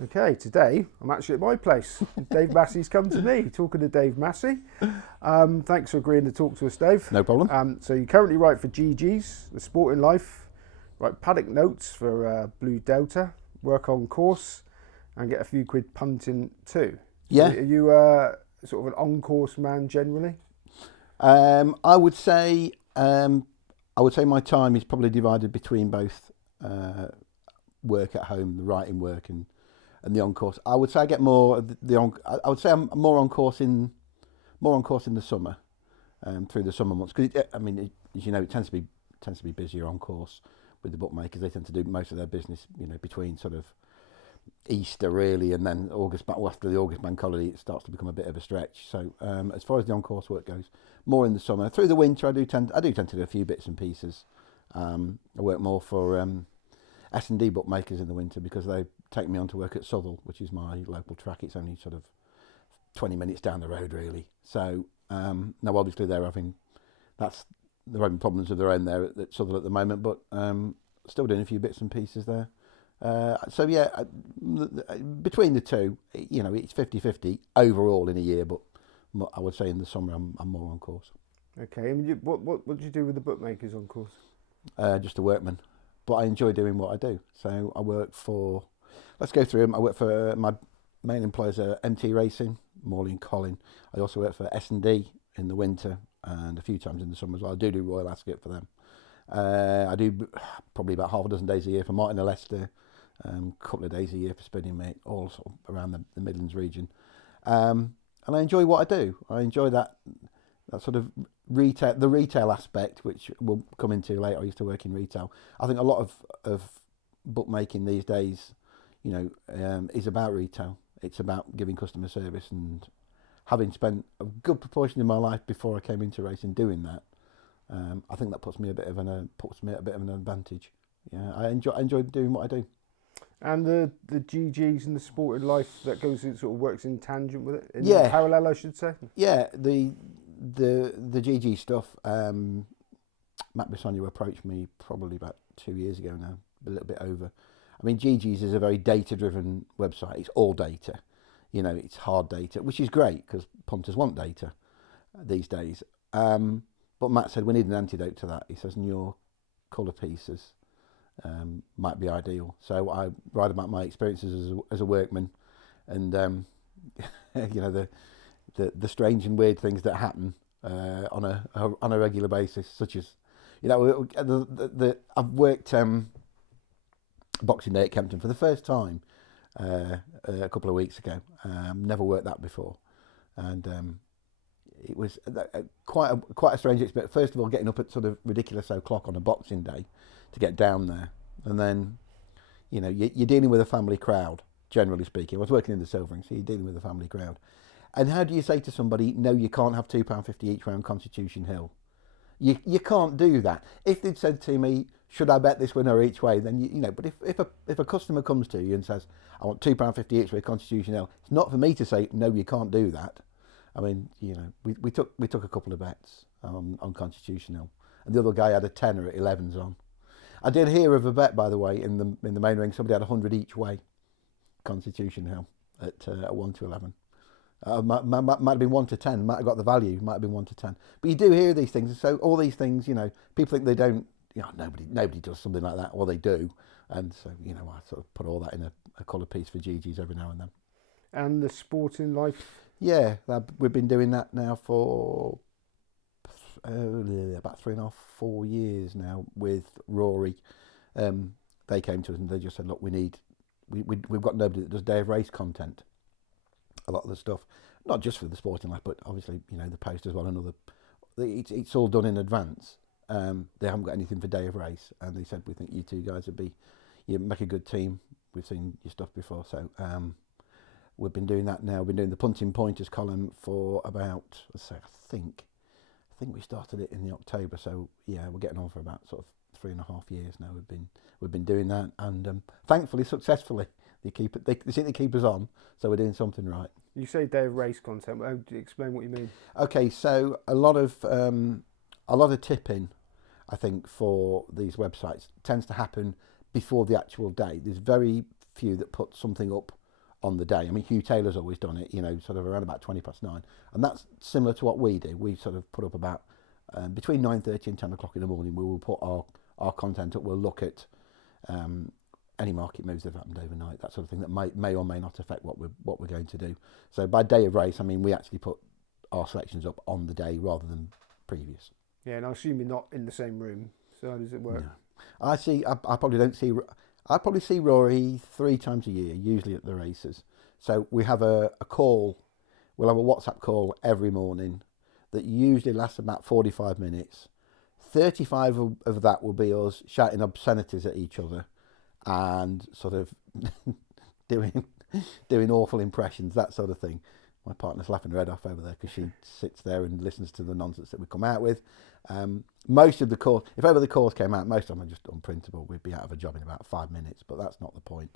Okay, today I'm actually at my place. Dave Massey's come to me, talking to Dave Massey. Thanks for agreeing to talk to us, Dave. No problem. So you currently write for GG's, The Sporting Life, write paddock notes for Blue Delta, work on course, and get a few quid punting too. Yeah. Are you sort of an on-course man generally? I would say my time is probably divided between both work at home, the writing work, and the on course. I would say I get more of the on. I would say I'm more on course in the summer, through the summer months. Because as you know, it tends to be busier on course with the bookmakers. They tend to do most of their business, between sort of Easter really, and then August. But after the August bank holiday, it starts to become a bit of a stretch. So as far as the on course work goes, more in the summer. Through the winter, I do tend to do a few bits and pieces. I work more for S&D bookmakers in the winter because they take me on to work at Southall, which is my local track. It's only sort of 20 minutes down the road, really. So now, obviously, they're having problems of their own there at Southall at the moment, but still doing a few bits and pieces there. So yeah, between the two, it's 50-50 overall in a year, but I would say in the summer I'm more on course. Okay, and what do you do with the bookmakers on course? Just a workman, but I enjoy doing what I do. So I work for, let's go through them. I work for my main employers are MT Racing, Morley and Colin. I also work for S&D in the winter and a few times in the summer as well. I do Royal Ascot for them. I do probably about half a dozen days a year for Martin and Leicester, a couple of days a year for Spinning Mate, all sort of around the Midlands region. And I enjoy what I do. I enjoy that sort of the retail aspect, which we'll come into later. I used to work in retail. I think a lot of bookmaking these days, is about retail. It's about giving customer service, and having spent a good proportion of my life before I came into racing doing that, I think that puts me at a bit of an advantage. Yeah, I enjoy doing what I do. And the GGs and the Sporting Life, that goes, it sort of works in tangent with it, in parallel, I should say. Yeah, the GG stuff. Matt Bisogno approached me probably about 2 years ago now, a little bit over. I mean, GG's is a very data-driven website. It's all data, it's hard data, which is great because punters want data these days. But Matt said we need an antidote to that. He says, and your colour pieces might be ideal. So I write about my experiences as a workman, and the strange and weird things that happen on a regular basis, such as I've worked Boxing Day at Kempton for the first time a couple of weeks ago. Never worked that before, and it was quite a strange experience. First of all, getting up at sort of ridiculous o'clock on a Boxing Day to get down there, and then you're dealing with a family crowd. Generally speaking, I was working in the Silvering, so you're dealing with a family crowd. And how do you say to somebody, no, you can't have £2.50 each round Constitution Hill? You can't do that. If they'd said to me, should I bet this winner each way, then But if a customer comes to you and says, I want £2.50 each way Constitution Hill, it's not for me to say no, you can't do that. I mean, we took a couple of bets on Constitution Hill, and the other guy had a tenner at 11s on. I did hear of a bet, by the way, in the main ring. Somebody had 100 each way Constitution Hill at 1 to 11. Might have been 1 to 10. Might have got the value. Might have been 1 to 10. But you do hear these things. So all these things, people think they don't. Nobody does something like that, or they do. And so I sort of put all that in a colour piece for GG's every now and then. And the Sporting Life. Yeah, we've been doing that now for about 3.5, 4 years now with Rory. They came to us and they just said, look, we've got nobody that does day of race content. A lot of the stuff, not just for the Sporting Life, but obviously, the Post as well, and other. It's all done in advance. They haven't got anything for day of race, and they said, we think you two guys you make a good team. We've seen your stuff before, so we've been doing that now. We've been doing the Punting Pointers column for about, I think we started it in the October, so yeah, we're getting on for about sort of 3.5 years now. We've been doing that, and thankfully successfully. They seem to keep us on, so we're doing something right. You say day of race content. Explain what you mean. Okay, so a lot of tipping, I think, for these websites tends to happen before the actual day. There's very few that put something up on the day. I mean, Hugh Taylor's always done it, sort of around about 9:20, and that's similar to what we do. We sort of put up about between 9:30 and 10 o'clock in the morning. We will put our content up. We'll look at any market moves that have happened overnight, that sort of thing that may or may not affect what we're going to do. So by day of race, I mean we actually put our selections up on the day rather than previous. Yeah, and I assume you're not in the same room. So how does it work? No. I probably don't see. I probably see Rory 3 times a year, usually at the races. So we have a call. We'll have a WhatsApp call every morning that usually lasts about 45 minutes. 35 of that will be us shouting obscenities at each other and sort of doing awful impressions, that sort of thing. My partner's laughing her head off over there because she sits there and listens to the nonsense that we come out with. Most of the calls, if ever the calls came out, most of them are just unprintable. We'd be out of a job in about 5 minutes, but that's not the point.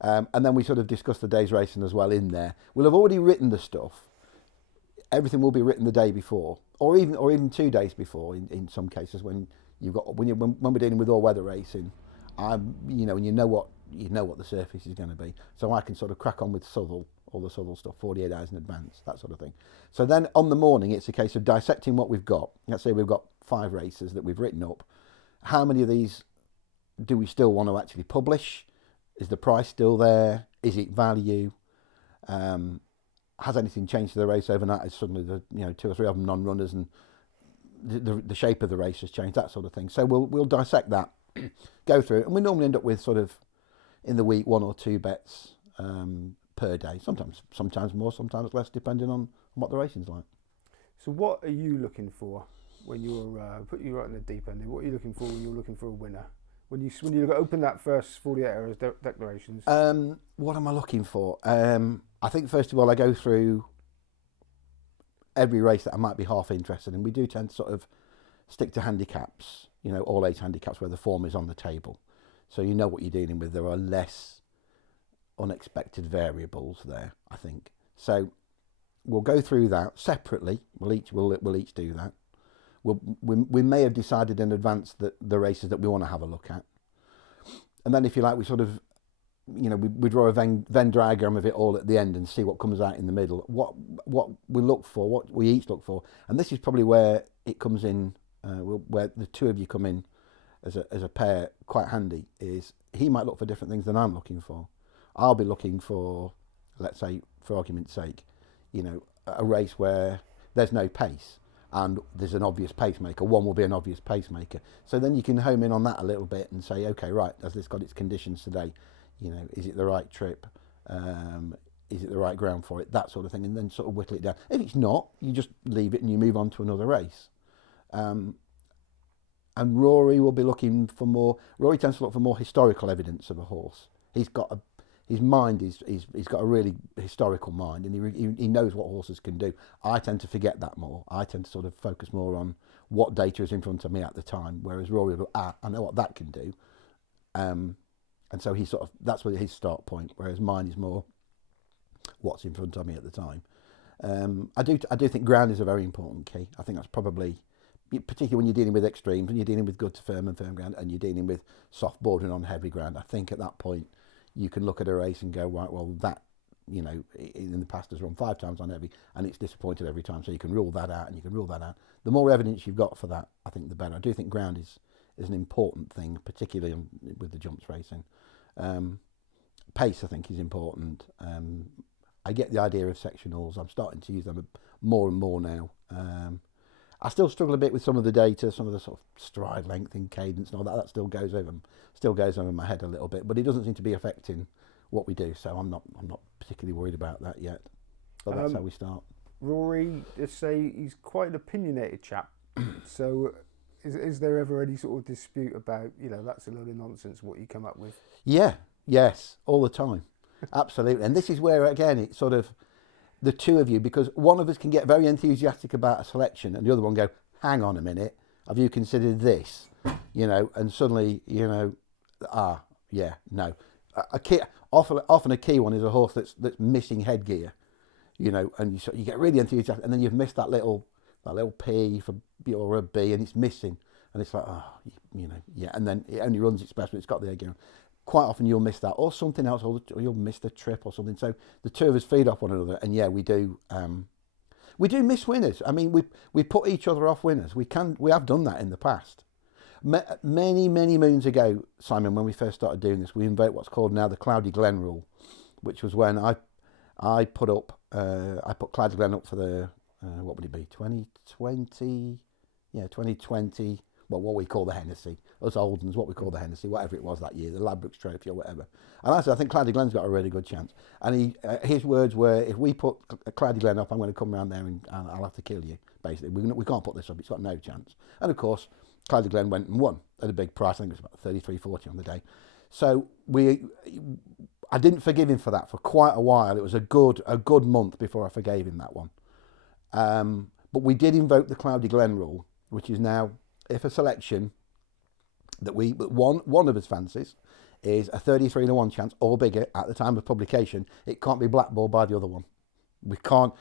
And then we sort of discuss the day's racing as well in there. We'll have already written the stuff. Everything will be written the day before, or even 2 days before. In some cases, when we're dealing with all weather racing, and you know what the surface is going to be, so I can sort of crack on with all the Southall stuff 48 hours in advance, that sort of thing. So then on the morning, it's a case of dissecting what we've got. Let's say we've got 5 races that we've written up. How many of these do we still want to actually publish? Is the price still there? Is it value? Has anything changed to the race overnight? Is suddenly 2 or 3 of them non-runners and the shape of the race has changed, that sort of thing. So we'll dissect that, go through it, and we normally end up with sort of in the week 1 or 2 bets per day. Sometimes more, sometimes less, depending on what the racing's like. So what are you looking for when you're put you right in the deep end? What are you looking for when you're looking for a winner? When you open that first 48 hours declarations? What am I looking for? I think first of all I go through every race that I might be half interested in. We do tend to sort of stick to handicaps, all 8 handicaps where the form is on the table. So you know what you're dealing with. There are less unexpected variables there, I think. So we'll go through that separately. We'll each do that. We may have decided in advance that the races that we want to have a look at, and then if you like, we sort of, we draw a Venn diagram of it all at the end and see what comes out in the middle. What we look for, what we each look for, and this is probably where it comes in, where the 2 of you come in as a pair quite handy. Is he might look for different things than I'm looking for. I'll be looking for, let's say, for argument's sake, a race where there's no pace and there's an obvious pacemaker. One will be an obvious pacemaker. So then you can home in on that a little bit and say, okay, right, has this got its conditions today? Is it the right trip? Is it the right ground for it? That sort of thing, and then sort of whittle it down. If it's not, you just leave it and you move on to another race. And Rory will be looking for more. Rory tends to look for more historical evidence of a horse. He's got his mind he's got a really historical mind, and he knows what horses can do. I tend to forget that more. I tend to sort of focus more on what data is in front of me at the time, whereas Rory will go, I know what that can do. And so that's what his start point, whereas mine is more what's in front of me at the time. I do think ground is a very important key. I think that's probably, particularly when you're dealing with extremes, when you're dealing with good to firm and firm ground, and you're dealing with soft bordering on heavy ground. I think at that point you can look at a race and go, right, well, that, in the past has run 5 times on heavy and it's disappointed every time, so you can rule that out and you can rule that out. The more evidence you've got for that, I think the better. I do think ground is an important thing, particularly with the jumps racing. Pace, I think, is important. I get the idea of sectionals. I'm starting to use them more and more now. I still struggle a bit with some of the data, some of the sort of stride length and cadence and all that. That still goes over my head a little bit, but it doesn't seem to be affecting what we do. So I'm not particularly worried about that yet. But that's how we start. Rory, let's say he's quite an opinionated chap. So is there ever any sort of dispute about, that's a load of nonsense what you come up with? Yes, all the time. Absolutely. And this is where, again, it's sort of the 2 of you, because one of us can get very enthusiastic about a selection and the other one go, hang on a minute, have you considered this? And suddenly, no. Often a key one is a horse that's missing headgear, and you get really enthusiastic, and then you've missed that little P or a B, and it's missing, and it's like, and then it only runs its best when it's got the headgear. quite often you'll miss that or something else, or you'll miss the trip or something. So the two of us feed off one another, and yeah, we do miss winners. I mean, we put each other off winners. We have done that in the past. Many moons ago, Simon, when we first started doing this, we invoked what's called now the Cloudy Glen rule, which was when I put Cloudy Glen up for the what would it be, 2020? Yeah, 2020. Well, what we call the Hennessy, us old ones, what we call the Hennessy, whatever it was that year, the Ladbrokes Trophy or whatever. And I think Cloudy Glen's got a really good chance. And his words were, if we put Cloudy Glen up, I'm going to come around there and I'll have to kill you, basically. We can't put this up, it's got no chance. And of course, Cloudy Glen went and won at a big price. I think it was about 33.40 on the day. So I didn't forgive him for that for quite a while. It was a good month before I forgave him that one. But we did invoke the Cloudy Glen rule, which is now, if a selection that one of us fancies is a 33-1 chance or bigger at the time of publication, it can't be blackballed by the other one. You can't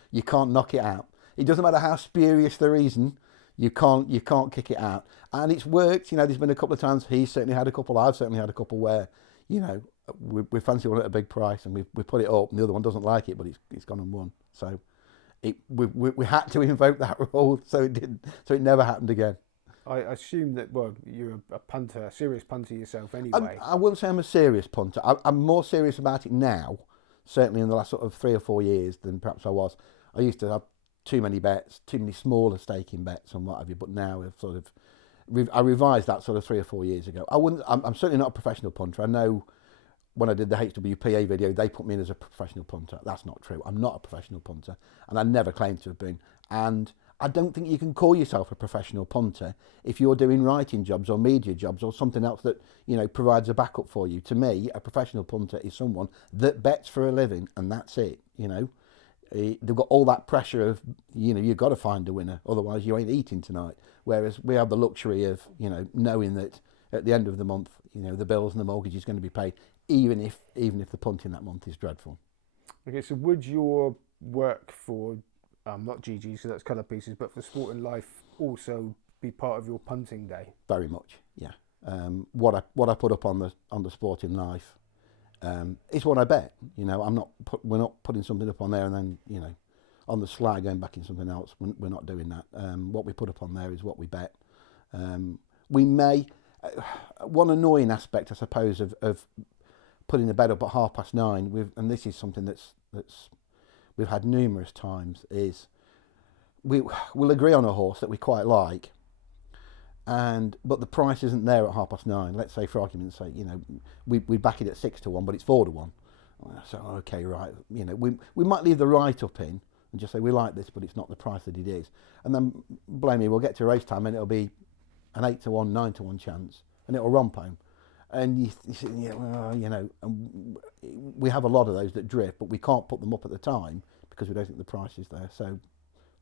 knock it out. It doesn't matter how spurious the reason, you can't kick it out. And it's worked. There's been a couple of times, he's certainly had a couple, I've certainly had a couple where, we fancy one at a big price and we put it up and the other one doesn't like it, but it's gone and won. So we had to invoke that rule, so it never happened again. I assume that, well, you're a punter, a serious punter yourself anyway. I wouldn't say I'm a serious punter. I'm more serious about it now, certainly in the last sort of 3 or 4 years, than perhaps I was. I used to have too many bets, too many smaller staking bets and what have you, but now I revised that sort of 3 or 4 years ago. I'm certainly not a professional punter. I know when I did the HWPA video, they put me in as a professional punter. That's not true. I'm not a professional punter, and I never claimed to have been. And I don't think you can call yourself a professional punter if you're doing writing jobs or media jobs or something else that, provides a backup for you. To me, a professional punter is someone that bets for a living, and that's it. They've got all that pressure of, you've got to find a winner, otherwise you ain't eating tonight. Whereas we have the luxury of, knowing that at the end of the month, the bills and the mortgage is going to be paid, even if the punting that month is dreadful. Okay, so would your work for not GG, so that's colour pieces, but for Sport and Life also be part of your punting day? Very much, yeah. What I put up on the Sport in Life is what I bet. We're not putting something up on there and then on the sly going back in something else. We're not doing that. What we put up on there is what we bet. We may one annoying aspect, I suppose, of putting the bet up at 9:30. And this is something that's we've had numerous times, is we'll agree on a horse that we quite like, but the price isn't there at 9:30. Let's say, for argument's sake, we back it at 6-1, but it's 4-1. So okay, right, we might leave the write up in and just say we like this, but it's not the price that it is. And then, blame me, we'll get to race time and it'll be an 8-1, 9-1 chance, and it'll romp home. And you think, and we have a lot of those that drift, but we can't put them up at the time because we don't think the price is there, so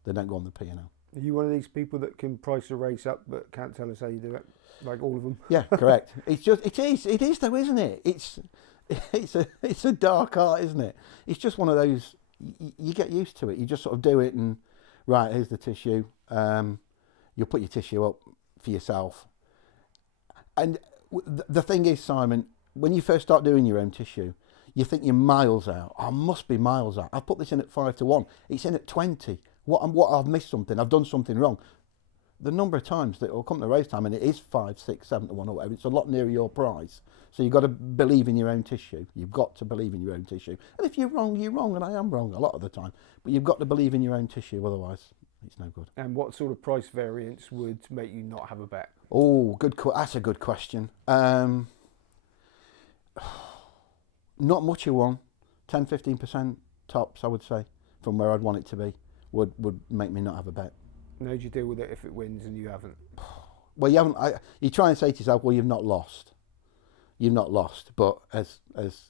they don't go on the P&L. Are you one of these people that can price a race up but can't tell us how you do it, like all of them? Yeah, correct. It is though, isn't it? It's a dark art, isn't it? It's just one of those. You get used to it. You just sort of do it, and right, here's the tissue. You'll put your tissue up for yourself, and the thing is, Simon, when you first start doing your own tissue, you think you're miles out. I must be miles out. I've put this in at 5-1. It's in at 20. What I've missed something. I've done something wrong. The number of times that it'll come to race time and it is 5, 6, 7-1 or whatever, it's a lot nearer your price. So you've got to believe in your own tissue. You've got to believe in your own tissue. And if you're wrong, you're wrong, and I am wrong a lot of the time. But you've got to believe in your own tissue, otherwise it's no good. And what sort of price variance would make you not have a bet? Oh, that's a good question. Not much of one. 10-15% tops, I would say, from where I'd want it to be, would make me not have a bet. And how do you deal with it if it wins and you haven't? Well, you haven't. You try and say to yourself, well, you've not lost. You've not lost. But as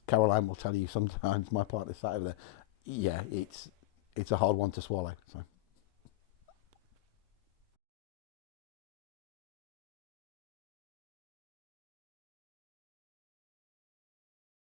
Caroline will tell you sometimes, my partner sat over there, yeah, it's a hard one to swallow. So.